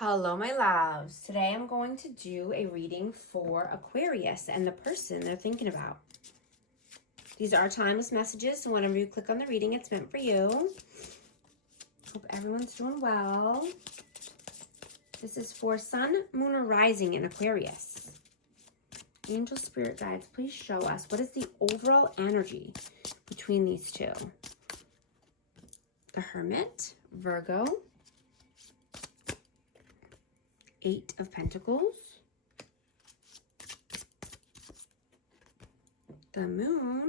Hello, my loves. Today I'm going to do a reading for Aquarius and the person they're thinking about. These are timeless messages, so whenever you click on the reading, it's meant for you. Hope everyone's doing well. This is for Sun, Moon, or Rising in Aquarius. Angel Spirit Guides, please show us what is the overall energy between these two. The Hermit, Virgo. 8 of Pentacles, the Moon,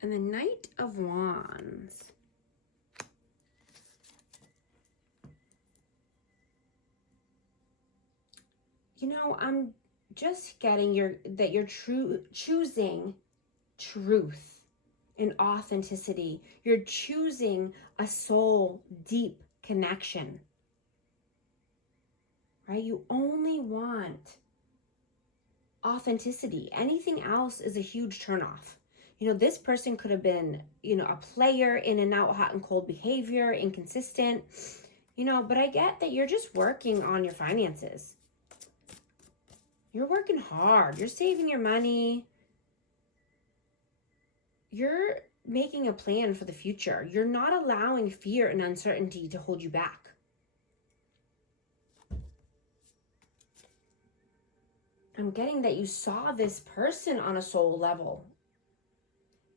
and the Knight of Wands. You know, I'm just getting that you're choosing truth and authenticity. You're choosing a soul deep connection, right? You only want authenticity. Anything else is a huge turnoff. You know, this person could have been, a player, in and out, hot and cold behavior, inconsistent, but I get that you're just working on your finances. You're working hard. You're saving your money. You're making a plan for the future. You're not allowing fear and uncertainty to hold you back. I'm getting that you saw this person on a soul level,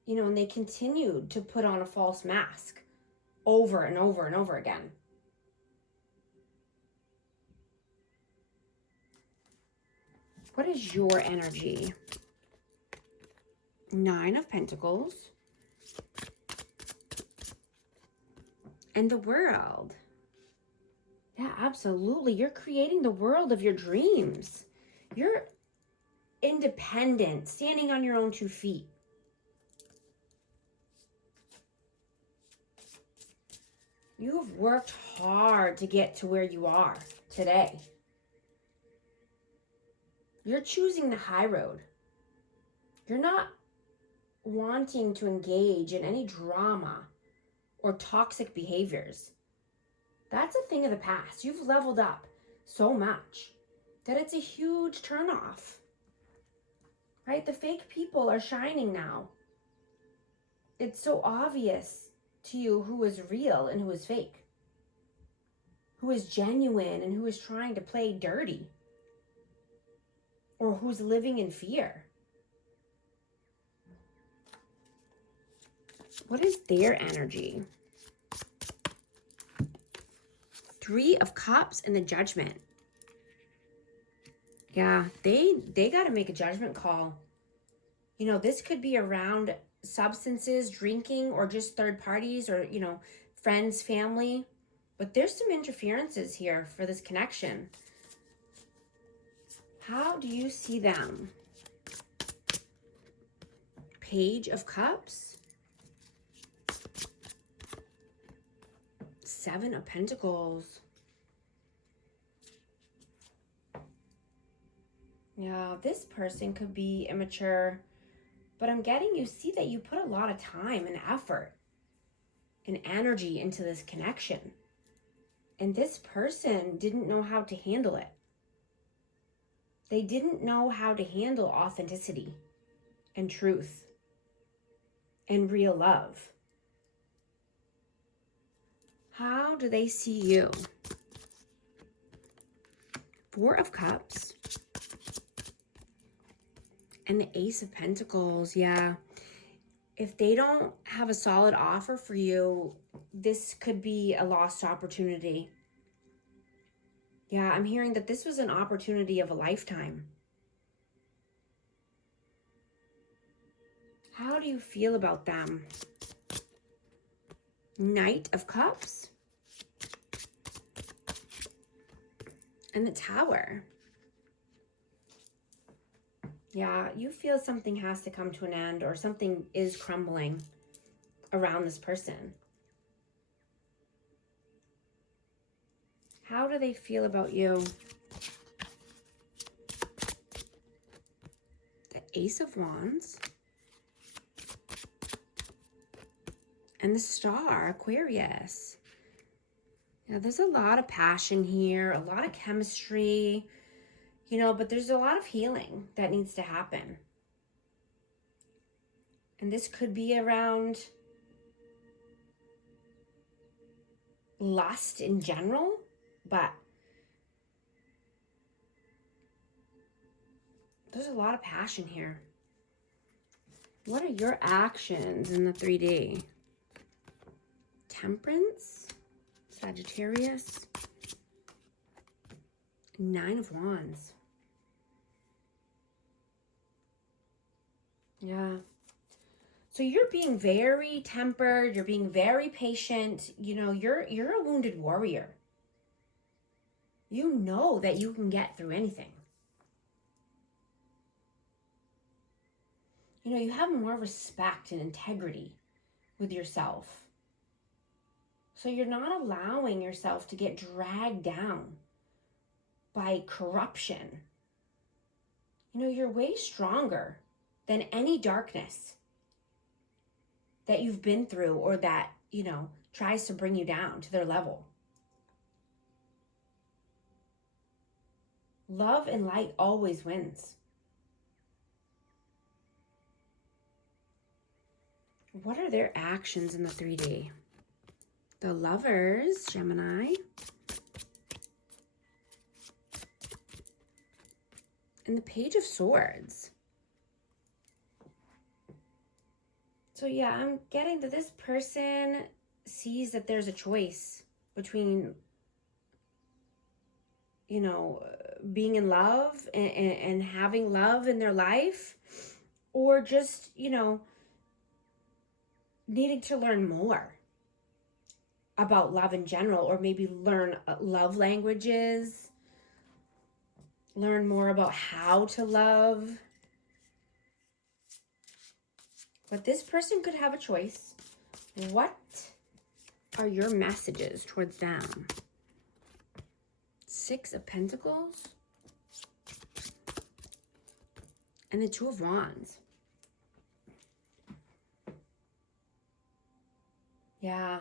and they continued to put on a false mask over and over and over again. What is your energy? 9 of Pentacles. And the World. Yeah, absolutely. You're creating the world of your dreams. You're independent, standing on your own 2 feet. You've worked hard to get to where you are today. You're choosing the high road. You're not wanting to engage in any drama or toxic behaviors. That's a thing of the past. You've leveled up so much that it's a huge turnoff, right? The fake people are shining now. It's so obvious to you who is real and who is fake, who is genuine and who is trying to play dirty, or who's living in fear. What is their energy? 3 of Cups and the Judgment. Yeah, they got to make a judgment call. This could be around substances, drinking, or just third parties, or, friends, family. But there's some interferences here for this connection. How do you see them? Page of Cups. 7 of Pentacles. Yeah, this person could be immature, but I'm getting you see that you put a lot of time and effort and energy into this connection. And this person didn't know how to handle it. They didn't know how to handle authenticity and truth and real love. How do they see you? 4 of Cups. And the Ace of Pentacles. Yeah. If they don't have a solid offer for you, this could be a lost opportunity. Yeah, I'm hearing that this was an opportunity of a lifetime. How do you feel about them? Knight of Cups. And the Tower. Yeah, you feel something has to come to an end, or something is crumbling around this person. How do they feel about you? The Ace of Wands. And the Star, Aquarius. Yeah, there's a lot of passion here, a lot of chemistry, but there's a lot of healing that needs to happen. And this could be around lust in general, but there's a lot of passion here. What are your actions in the 3D? Temperance, Sagittarius, 9 of Wands. Yeah. So you're being very tempered, you're being very patient, you're a wounded warrior. You know that you can get through anything. You have more respect and integrity with yourself. So you're not allowing yourself to get dragged down by corruption. You're way stronger than any darkness that you've been through or that, tries to bring you down to their level. Love and light always wins. What are their actions in the 3D? The Lovers, Gemini. And the Page of Swords. So yeah, I'm getting that this person sees that there's a choice between, being in love and having love in their life, or just, needing to learn more about love in general, or maybe learn love languages, learn more about how to love. But this person could have a choice. What are your messages towards them? 6 of Pentacles and the 2 of Wands. Yeah.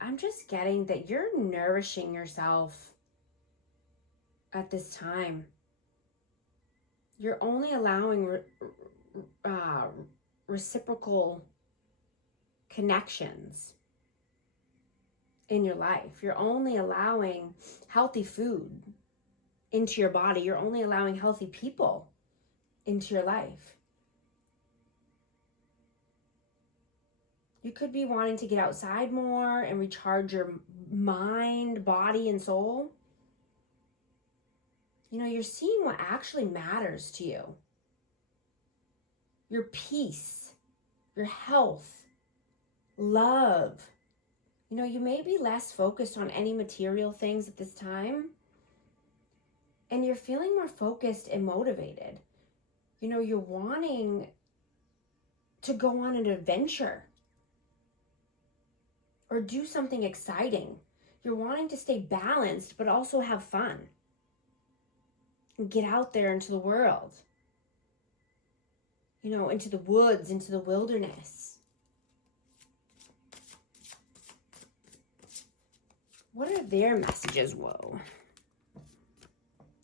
I'm just getting that you're nourishing yourself at this time. You're only allowing reciprocal connections in your life. You're only allowing healthy food into your body. You're only allowing healthy people into your life. You could be wanting to get outside more and recharge your mind, body, and soul. You're seeing what actually matters to you. Your peace, your health, love. You may be less focused on any material things at this time. And you're feeling more focused and motivated. You're wanting to go on an adventure or do something exciting. You're wanting to stay balanced, but also have fun. And get out there into the world. Into the woods, into the wilderness. What are their messages? Whoa.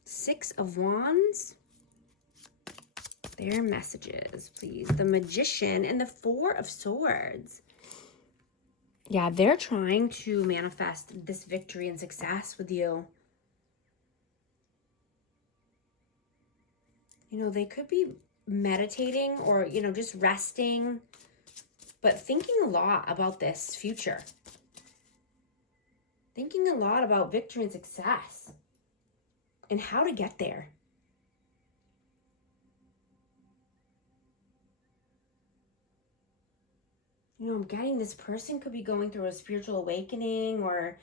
6 of Wands. Their messages, please. The Magician and the 4 of Swords. Yeah, they're trying to manifest this victory and success with you. They could be meditating or, just resting, but thinking a lot about this future. Thinking a lot about victory and success and how to get there. I'm getting this person could be going through a spiritual awakening or,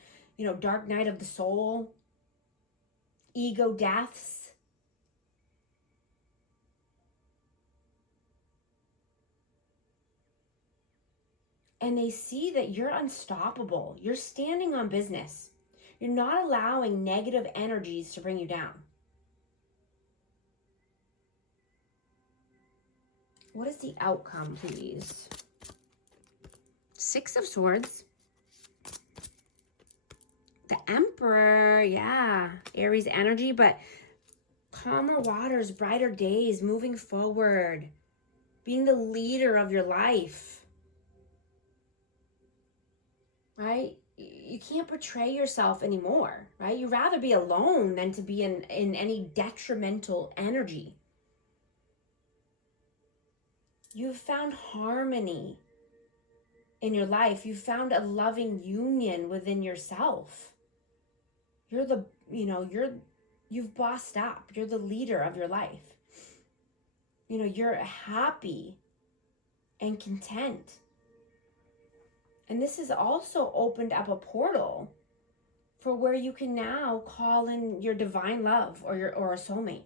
dark night of the soul, ego deaths. And they see that you're unstoppable. You're standing on business. You're not allowing negative energies to bring you down. What is the outcome, please? Six of Swords. The Emperor, yeah. Aries energy, but calmer waters, brighter days, moving forward. Being the leader of your life. Right? You can't betray yourself anymore, right? You'd rather be alone than to be in any detrimental energy. You've found harmony in your life. You've found a loving union within yourself. You're the, you've bossed up. You're the leader of your life. You're happy and content. And this has also opened up a portal for where you can now call in your divine love or a soulmate.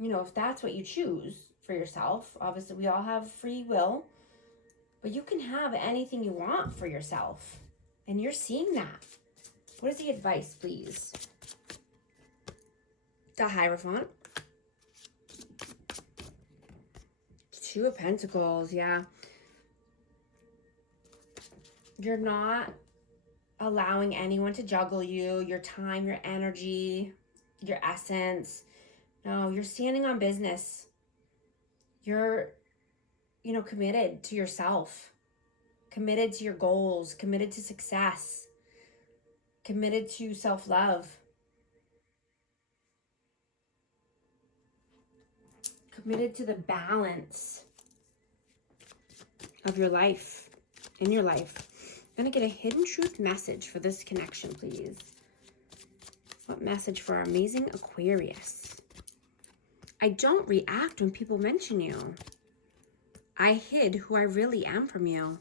If that's what you choose for yourself. Obviously, we all have free will, but you can have anything you want for yourself. And you're seeing that. What is the advice, please? The Hierophant. Two of Pentacles, yeah. You're not allowing anyone to juggle you, your time, your energy, your essence. No, you're standing on business. You're, committed to yourself, committed to your goals, committed to success, committed to self-love, committed to the balance of your life, in your life. I'm going to get a hidden truth message for this connection, please. What message for our amazing Aquarius? I don't react when people mention you. I hid who I really am from you.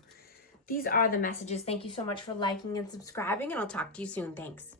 These are the messages. Thank you so much for liking and subscribing, and I'll talk to you soon. Thanks.